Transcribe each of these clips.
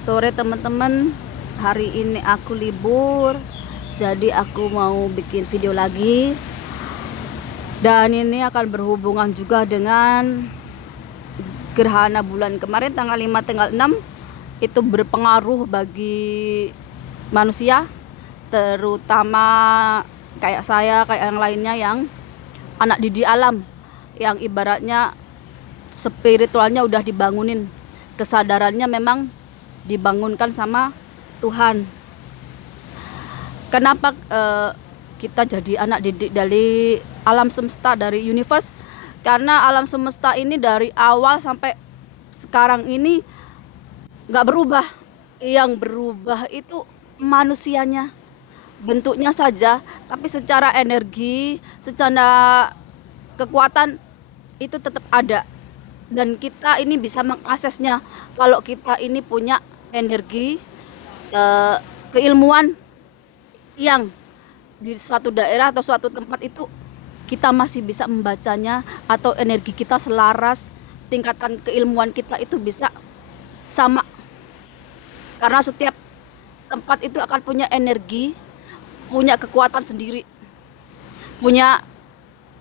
Sore teman-teman, hari ini aku libur, jadi aku mau bikin video lagi. Dan ini akan berhubungan juga dengan gerhana bulan kemarin tanggal 5, tanggal 6. Itu berpengaruh bagi manusia, terutama kayak saya, kayak yang lainnya yang anak didik alam, yang ibaratnya spiritualnya udah dibangunin, kesadarannya memang dibangunkan sama Tuhan. Kenapa kita jadi anak didik dari alam semesta, dari universe? Karena alam semesta ini dari awal sampai sekarang ini nggak berubah. Yang berubah itu manusianya, bentuknya saja, tapi secara energi, secara kekuatan itu tetap ada. Dan kita ini bisa mengaksesnya kalau kita ini punya energi, eh, keilmuan yang di suatu daerah atau suatu tempat itu kita masih bisa membacanya, atau energi kita selaras, tingkatan keilmuan kita itu bisa sama, karena setiap tempat itu akan punya energi, punya kekuatan sendiri, punya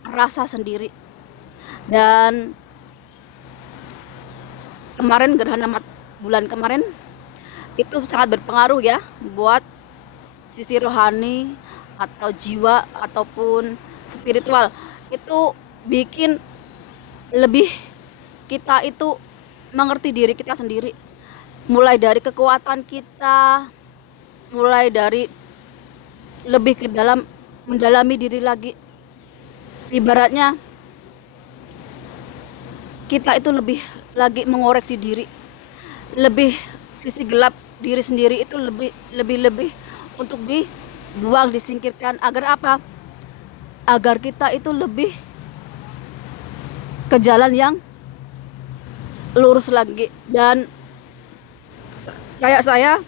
rasa sendiri. Dan kemarin bulan kemarin itu sangat berpengaruh ya buat sisi rohani atau jiwa ataupun spiritual. Itu bikin lebih kita itu mengerti diri kita sendiri, mulai dari kekuatan kita, mulai dari lebih ke dalam mendalami diri lagi. Ibaratnya kita itu lebih lagi mengoreksi diri, lebih sisi gelap diri sendiri itu lebih untuk dibuang, disingkirkan. Agar apa? Agar kita itu lebih ke jalan yang lurus lagi. Dan kayak saya,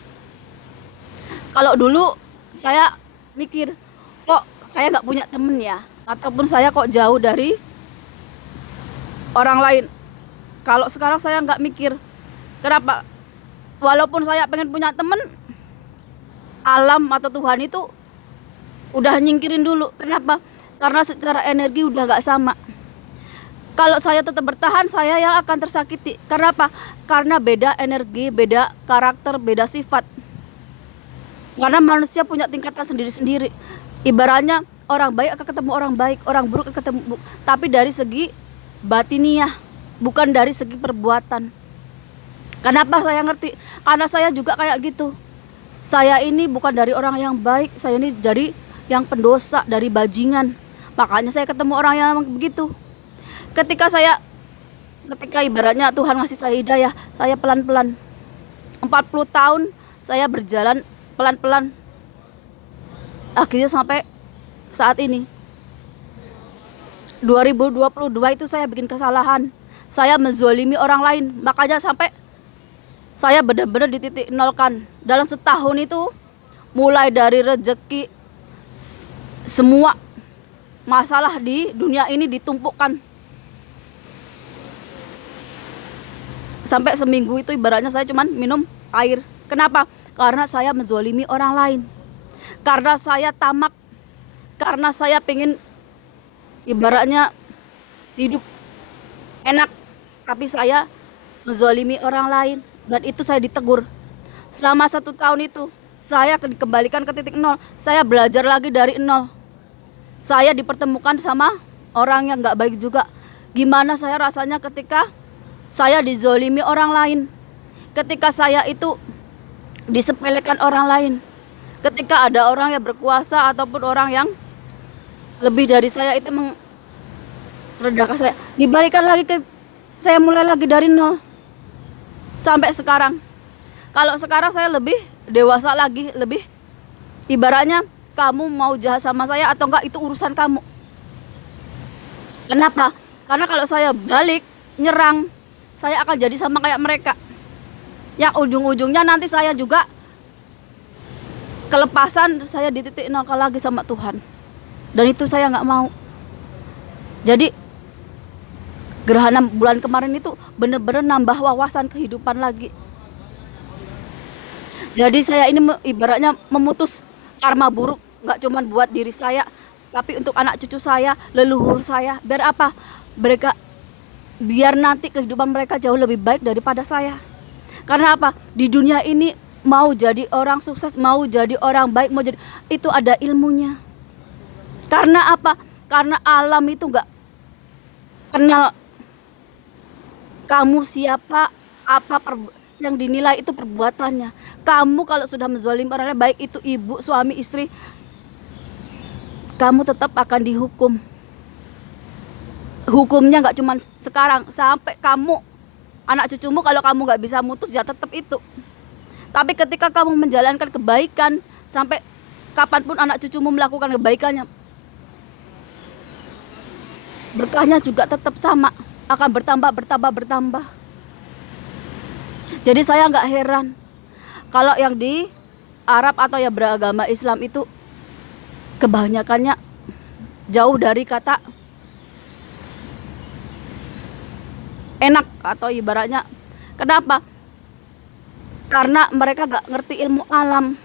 kalau dulu saya mikir, kok saya nggak punya temen ya, ataupun saya kok jauh dari orang lain. Kalau sekarang saya nggak mikir. Kenapa? Walaupun saya pengen punya temen, alam atau Tuhan itu udah nyingkirin dulu. Kenapa? Karena secara energi udah nggak sama. Kalau saya tetap bertahan, saya yang akan tersakiti. Kenapa? Karena beda energi, beda karakter, beda sifat. Karena manusia punya tingkatan sendiri-sendiri. Ibaratnya orang baik akan ketemu orang baik, orang buruk akan ketemu buruk. Tapi dari segi batiniah, bukan dari segi perbuatan. Kenapa saya ngerti? Karena saya juga kayak gitu. Saya ini bukan dari orang yang baik, saya ini dari yang pendosa, dari bajingan. Makanya saya ketemu orang yang begitu. Ketika ibaratnya Tuhan ngasih saya hidayah, saya pelan-pelan. 40 tahun saya berjalan pelan-pelan. Akhirnya sampai saat ini. 2022 itu saya bikin kesalahan. Saya menzolimi orang lain. Makanya sampai saya benar-benar di titik nol kan. Dalam setahun itu, mulai dari rezeki, semua masalah di dunia ini ditumpukkan. Sampai seminggu itu ibaratnya saya cuman minum air. Kenapa? Karena saya menzolimi orang lain. Karena saya tamak. Karena saya pengen ibaratnya hidup enak, tapi saya menzolimi orang lain. Dan itu saya ditegur. Selama 1 tahun itu saya dikembalikan ke titik nol. Saya belajar lagi dari nol. Saya dipertemukan sama orang yang gak baik juga. Gimana saya rasanya ketika saya dizolimi orang lain, ketika saya itu disepelekan orang lain, ketika ada orang yang berkuasa ataupun orang yang lebih dari saya itu merendahkan saya. Dibalikan lagi ke saya, mulai lagi dari nol sampai sekarang. Kalau sekarang saya lebih dewasa lagi, lebih ibaratnya kamu mau jahat sama saya atau enggak itu urusan kamu. Kenapa? Karena kalau saya balik nyerang, saya akan jadi sama kayak mereka. Yang ujung-ujungnya nanti saya juga kelepasan, saya di titik nol lagi sama Tuhan. Dan itu saya nggak mau. Jadi gerhana bulan kemarin itu bener-bener nambah wawasan kehidupan lagi. Jadi saya ini ibaratnya memutus karma buruk, nggak cuman buat diri saya, tapi untuk anak cucu saya, leluhur saya. Biar apa? Mereka biar nanti kehidupan mereka jauh lebih baik daripada saya. Karena apa? Di dunia ini mau jadi orang sukses, mau jadi orang baik, mau jadi itu ada ilmunya. Karena apa? Karena alam itu nggak kenal kamu siapa, apa yang dinilai itu perbuatannya. Kamu kalau sudah menzalimi orang lain, baik itu ibu, suami, istri, kamu tetap akan dihukum. Hukumnya nggak cuma sekarang, sampai kamu anak cucumu, kalau kamu nggak bisa mutus ya tetap itu. Tapi ketika kamu menjalankan kebaikan, sampai kapanpun anak cucumu melakukan kebaikannya, berkahnya juga tetap sama, akan bertambah. Jadi saya nggak heran kalau yang di Arab atau yang beragama Islam itu kebanyakannya jauh dari kata enak, atau ibaratnya kenapa? Karena mereka nggak ngerti ilmu alam.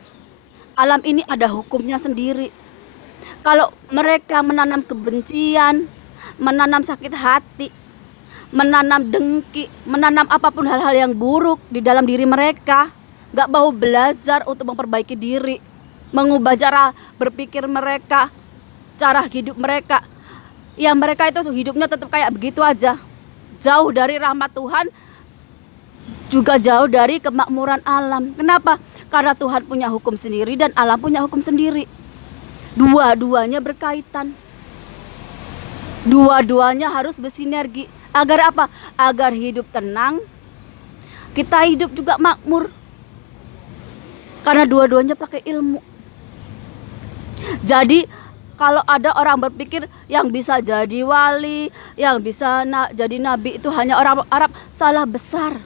Alam ini ada hukumnya sendiri. Kalau mereka menanam kebencian, menanam sakit hati, menanam dengki, menanam apapun hal-hal yang buruk di dalam diri mereka, nggak mau belajar untuk memperbaiki diri, mengubah cara berpikir mereka, cara hidup mereka, ya mereka itu hidupnya tetap kayak begitu aja, jauh dari rahmat Tuhan, juga jauh dari kemakmuran alam. Kenapa? Karena Tuhan punya hukum sendiri dan alam punya hukum sendiri. Dua-duanya berkaitan. Dua-duanya harus bersinergi. Agar apa? Agar hidup tenang, kita hidup juga makmur. Karena dua-duanya pakai ilmu. Jadi kalau ada orang berpikir yang bisa jadi wali, yang bisa jadi nabi itu hanya orang Arab, salah besar.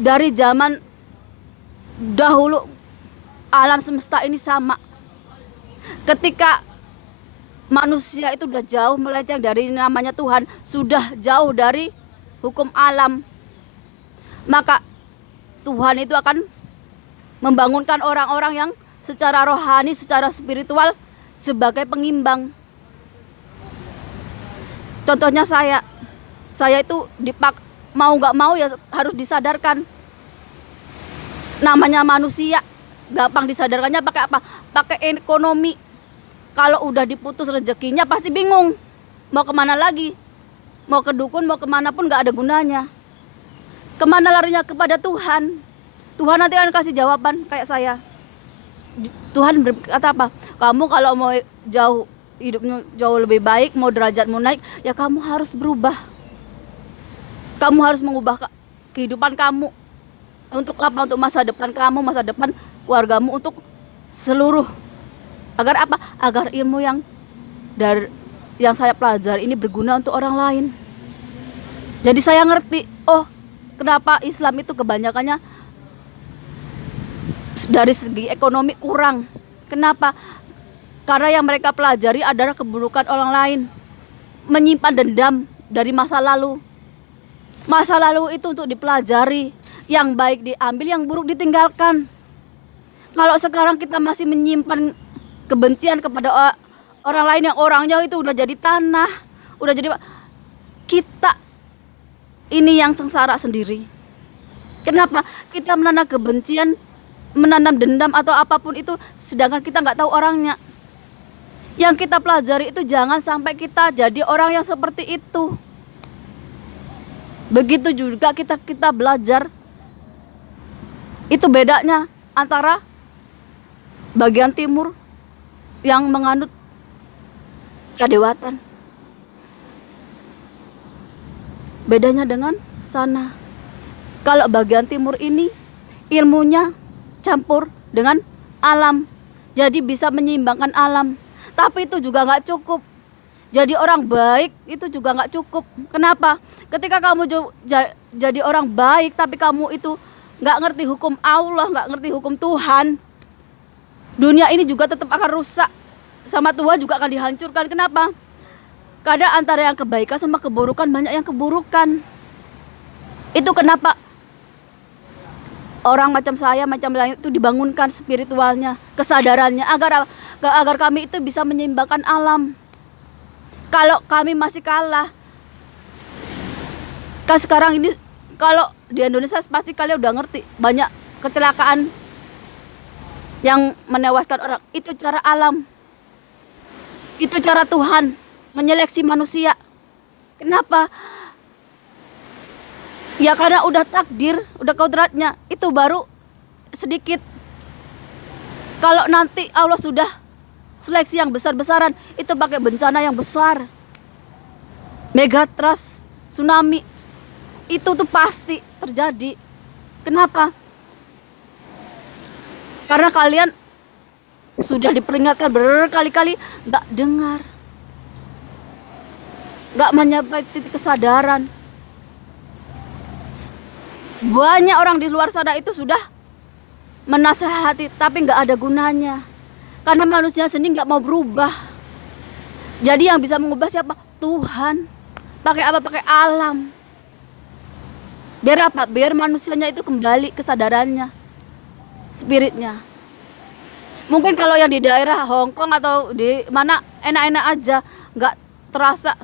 Dari zaman dahulu alam semesta ini sama. Ketika manusia itu sudah jauh melenceng dari namanya Tuhan, sudah jauh dari hukum alam, maka Tuhan itu akan membangunkan orang-orang yang secara rohani, secara spiritual sebagai pengimbang. Contohnya saya itu mau nggak mau ya harus disadarkan. Namanya manusia gampang disadarkannya pakai apa? Pakai ekonomi. Kalau udah diputus rezekinya pasti bingung mau kemana lagi, mau ke dukun, mau kemana pun nggak ada gunanya. Kemana larinya? Kepada Tuhan. Tuhan nanti akan kasih jawaban. Kayak saya, Tuhan berkata apa? Kamu kalau mau hidupmu jauh lebih baik, mau derajatmu naik, ya kamu harus berubah. Kamu harus mengubah kehidupan kamu. Untuk apa? Untuk masa depan kamu, masa depan keluargamu, untuk seluruh. Agar apa? Agar ilmu yang saya pelajari ini berguna untuk orang lain. Jadi saya ngerti, oh kenapa Islam itu kebanyakannya dari segi ekonomi kurang. Kenapa? Karena yang mereka pelajari adalah keburukan orang lain, menyimpan dendam dari masa lalu. Masa lalu itu untuk dipelajari, yang baik diambil, yang buruk ditinggalkan. Kalau sekarang kita masih menyimpan kebencian kepada orang lain yang orangnya itu udah jadi tanah, udah jadi, kita ini yang sengsara sendiri. Kenapa? Kita menanam kebencian, menanam dendam atau apapun itu, sedangkan kita nggak tahu orangnya. Yang kita pelajari itu jangan sampai kita jadi orang yang seperti itu. Begitu juga kita belajar. Itu bedanya antara bagian timur yang menganut kadewatan, bedanya dengan sana. Kalau bagian timur ini ilmunya campur dengan alam, jadi bisa menyeimbangkan alam. Tapi itu juga nggak cukup. Jadi orang baik itu juga nggak cukup. Kenapa? Ketika kamu jadi orang baik tapi kamu itu nggak ngerti hukum Allah, nggak ngerti hukum Tuhan, dunia ini juga tetap akan rusak. Sama Tuhan juga akan dihancurkan. Kenapa? Karena antara yang kebaikan sama keburukan, banyak yang keburukan. Itu kenapa orang macam saya, macam lain itu dibangunkan spiritualnya, kesadarannya agar kami itu bisa menyeimbangkan alam. Kalau kami masih kalah, kan sekarang ini kalau di Indonesia pasti kalian udah ngerti banyak kecelakaan yang menewaskan orang. Itu cara alam, itu cara Tuhan menyeleksi manusia. Kenapa? Ya karena udah takdir, udah kodratnya. Itu baru sedikit. Kalau nanti Allah sudah seleksi yang besar-besaran, itu pakai bencana yang besar, megatrust, tsunami, itu tuh pasti terjadi. Kenapa? Karena kalian sudah diperingatkan berkali-kali, nggak dengar, nggak menyampaikan titik kesadaran. Banyak orang di luar sana itu sudah menasehati, tapi nggak ada gunanya. Karena manusia sendiri nggak mau berubah. Jadi yang bisa mengubah siapa? Tuhan. Pakai apa? Pakai alam. Biar apa? Biar manusianya itu kembali kesadarannya, spiritnya. Mungkin kalau yang di daerah Hong Kong atau di mana enak-enak aja, nggak terasa.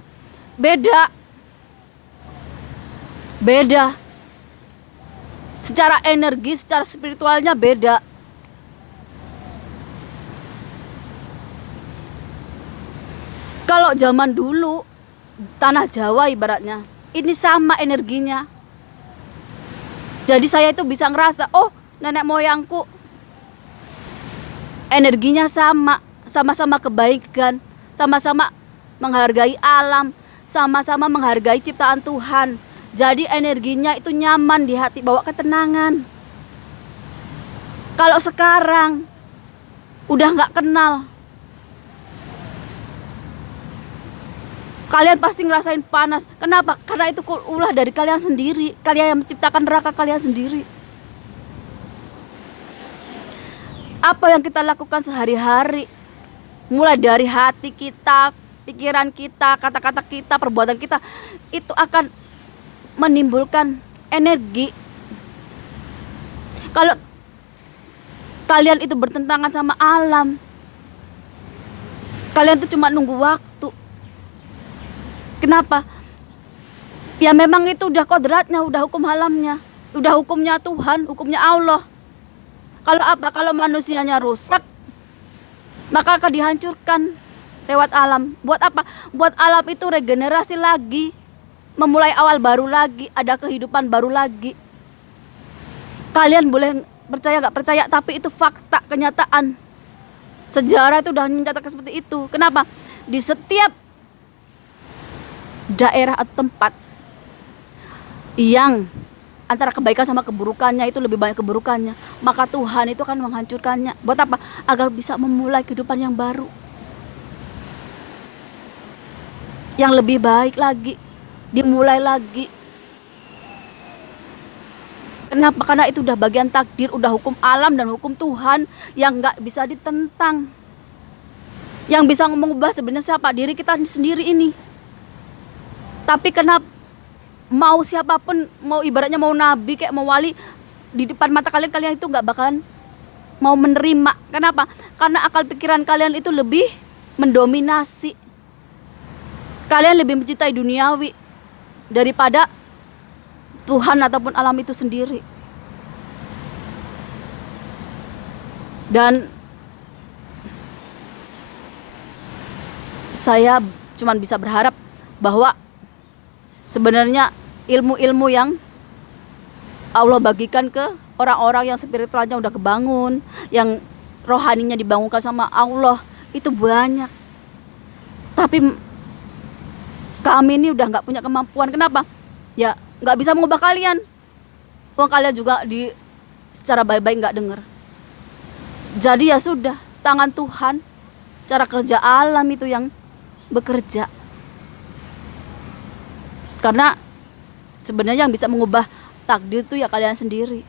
Beda. Beda. Secara energi, secara spiritualnya beda. Kalau zaman dulu, tanah Jawa ibaratnya, ini sama energinya. Jadi saya itu bisa ngerasa, oh nenek moyangku energinya sama, sama-sama kebaikan, sama-sama menghargai alam, sama-sama menghargai ciptaan Tuhan. Jadi energinya itu nyaman di hati, bawa ketenangan. Kalau sekarang udah nggak kenal, kalian pasti ngerasain panas. Kenapa? Karena itu ulah dari kalian sendiri. Kalian yang menciptakan neraka kalian sendiri. Apa yang kita lakukan sehari-hari, mulai dari hati kita, pikiran kita, kata-kata kita, perbuatan kita, itu akan menimbulkan energi. Kalau kalian itu bertentangan sama alam, kalian tuh cuma nunggu waktu. Kenapa? Ya memang itu udah kodratnya, udah hukum alamnya, udah hukumnya Tuhan, hukumnya Allah. Kalau apa? Kalau manusianya rusak, maka akan dihancurkan lewat alam. Buat apa? Buat alam itu regenerasi lagi, memulai awal baru lagi, ada kehidupan baru lagi. Kalian boleh percaya gak percaya, tapi itu fakta, kenyataan. Sejarah itu udah mencatatkan seperti itu. Kenapa? Di setiap daerah atau tempat yang antara kebaikan sama keburukannya itu lebih banyak keburukannya, maka Tuhan itu akan menghancurkannya. Buat apa? Agar bisa memulai kehidupan yang baru, yang lebih baik lagi, dimulai lagi. Kenapa? Karena itu udah bagian takdir, udah hukum alam dan hukum Tuhan yang gak bisa ditentang. Yang bisa mengubah sebenarnya siapa? Diri kita sendiri ini. Tapi kenapa mau siapapun, mau ibaratnya mau nabi kayak mau wali, di depan mata kalian, kalian itu gak bakalan mau menerima. Kenapa? Karena akal pikiran kalian itu lebih mendominasi. Kalian lebih mencintai duniawi daripada Tuhan ataupun alam itu sendiri. Dan saya cuma bisa berharap bahwa sebenarnya ilmu-ilmu yang Allah bagikan ke orang-orang yang spiritualnya udah kebangun, yang rohaninya dibangunkan sama Allah, itu banyak. Tapi kami ini udah nggak punya kemampuan. Kenapa? Ya nggak bisa mengubah kalian. Wong kalian juga secara baik-baik nggak dengar. Jadi ya sudah, tangan Tuhan, cara kerja alam itu yang bekerja. Karena sebenarnya yang bisa mengubah takdir itu ya kalian sendiri.